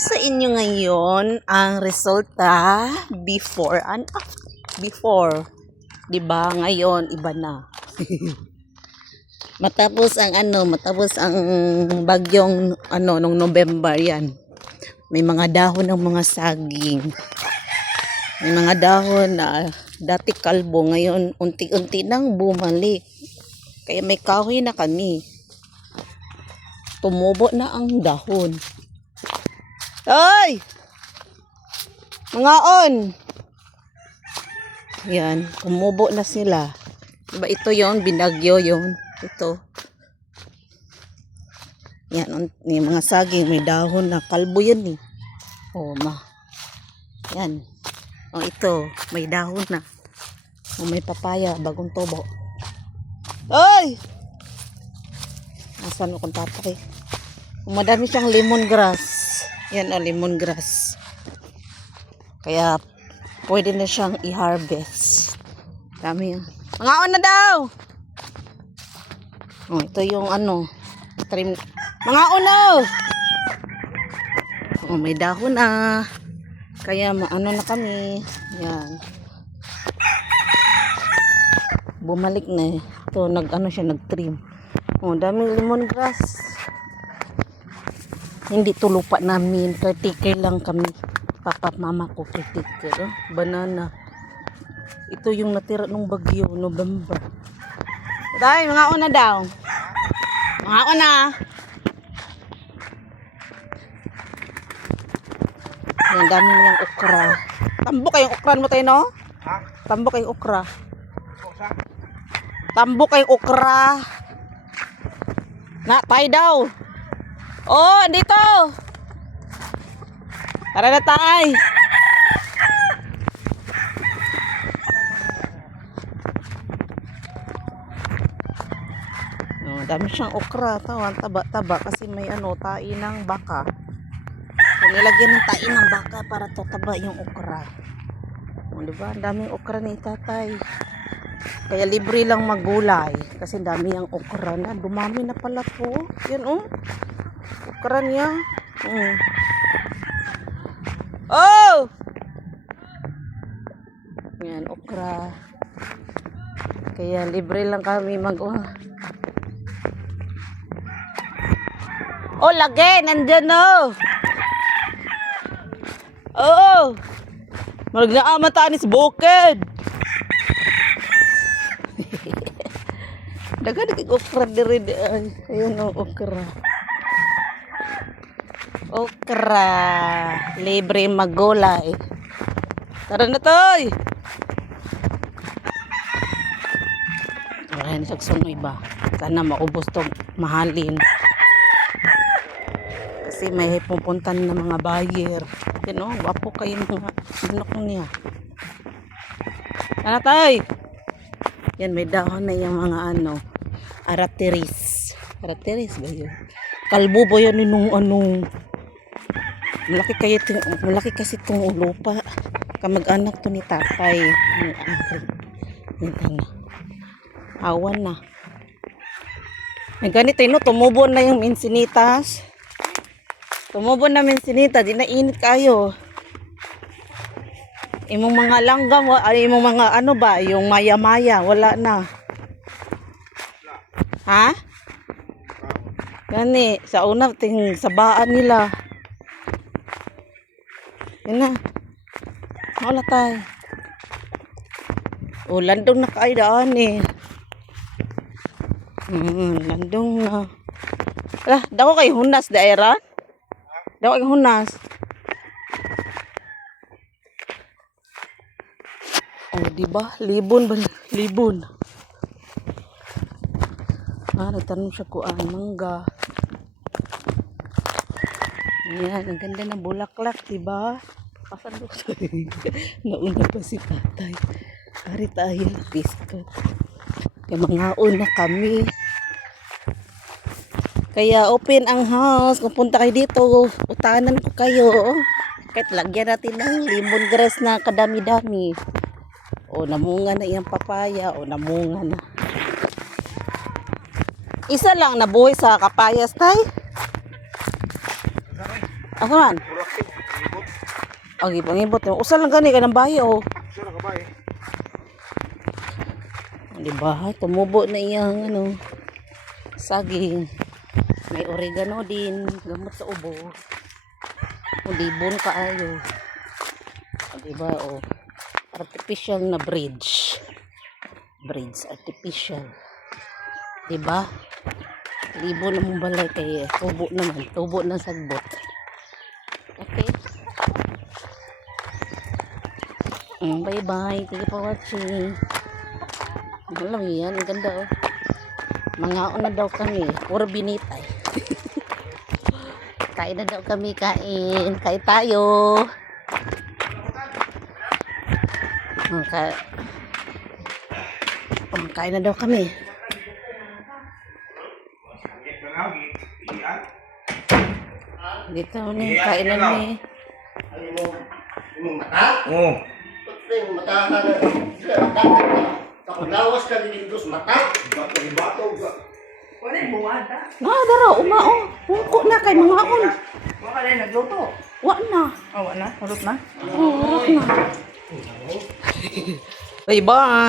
sa inyo ngayon ang resulta before and after. Before, 'di ba? Ngayon iba na. matapos ang bagyong nung November 'yan. May mga dahon ng mga saging. May mga dahon na dati kalbo, ngayon unti-unti nang bumalik. Kaya may kahoy na kami. Tumubo na ang dahon. Ay! Mga on! Yan, tumubo na sila. Diba ito yon, binagyo yon. Ito. Yan, yung mga saging, may dahon na. Kalbo yan eh. Oh, yan. Oh, ito, may dahon na. Oh, may papaya, bagong tubo. Ay! Nasaan akong tatak eh. Madami siyang lemongrass. Yan o, lemongrass. Kaya, pwede na siyang i-harvest. Dami yan. Mga on na daw! Oh, ito yung trim. Mga on na! Oh, may dahon na. Kaya, na kami. Yan. Bumalik na eh. Ito, nag-trim. Oh, daming lemongrass. Hindi to lupa namin. Caretaker lang kami. Papa, mama ko caretaker. Oh, banana. Ito yung natira nung bagyo, November. Tay, mga una daw. Mga una. Yan, dami niyang okra. Tambok kayong okra mo tayo, no? Ha? Tambok kayong okra. Tambok kayong okra. Na, tayo daw. Oh, dito. Tara na tayo. Oh, dami siyang okra. Tawan, taba-taba kasi may tai ng baka. So, nilagyan ng tai ng baka para tataba yung okra. Oh, diba? Ang daming okra ni tatay. Kaya libre lang magulay. Kasi dami yung okra na. Dumami na pala po. Yan oh. Okra niya. Oh! Yan, okra. Kaya libre lang kami Oh, lagi! Nandyan oh! Oo! Magnaaman sa bukid! Dagan okra diri. Ayun oh, okra. Okra. Libre magulay. Tara na toy. Ayan, sagsunoy ba? Sana maubos tong mahalin. Kasi may pupuntan na mga buyer. Yan oh, wapo kayo mga manok niya. Tara toy. Yan, may dahon na yung mga aratiris. Aratiris ba yun? Kalbo ba yan nung malaki kasi itong lupa. Kamag-anak to ni tatay. Yan na. Awan na. May ganito yun, tumubo na yung minsinitas. Tumubo na minsinita, di na init kayo. Imong mga langgam, imong mga yung maya-maya, wala na. Ha? Gani, sa una, sabaan nila. Yan na. Wala tayo. O, landong na kayo daan eh. Landong na. Wala, daw kayo hunas, daera? Daw kayo hunas. Oh, diba? Libon ba? Libon. Nagtanong siya kuan, mangga. Ayan, ang ganda ng bulaklak, diba? Pasan doon sa nauna pa si tatay. Ari tayo, biscuit. Kaya mga una kami. Kaya open ang house. Kung punta kayo dito, utanan ko kayo. Kahit lagyan natin ng lemongrass na kadami-dami. O namunga na iyang papaya. O namunga na. Isa lang nabuhay sa kapayas tay. Ako man. Agi pangibot. Usa lang gani ka ng bayo. Sure ka ba eh? Di ba? Tumubo na iyang ano, saging. May oregano din. Gamot sa ubo. Ulibon kaayo. Di ba? Oh. Artificial na bridge. Bridge. Artificial. Di ba? Libo na mong balay kay tubo naman. Tubo ng sagbot. Okay. Bye-bye. Thank you for watching. Alam yan. Ang ganda oh. Mangaon na daw kami. Puro binitay. Kain na daw kami. Kain. Kain tayo. Kain na daw kami. Dito ni kain na ni. Imong mata? Oo. Yung mata ka na. Kapag lawas ka din dos mata. Bato. Wala yung buwada. Nga daro. Umao. Pungko na kay mangaon. Wala ka rin nagluto. Wa na. Oh, wala. Hulot na. Oh, na. Bye-bye.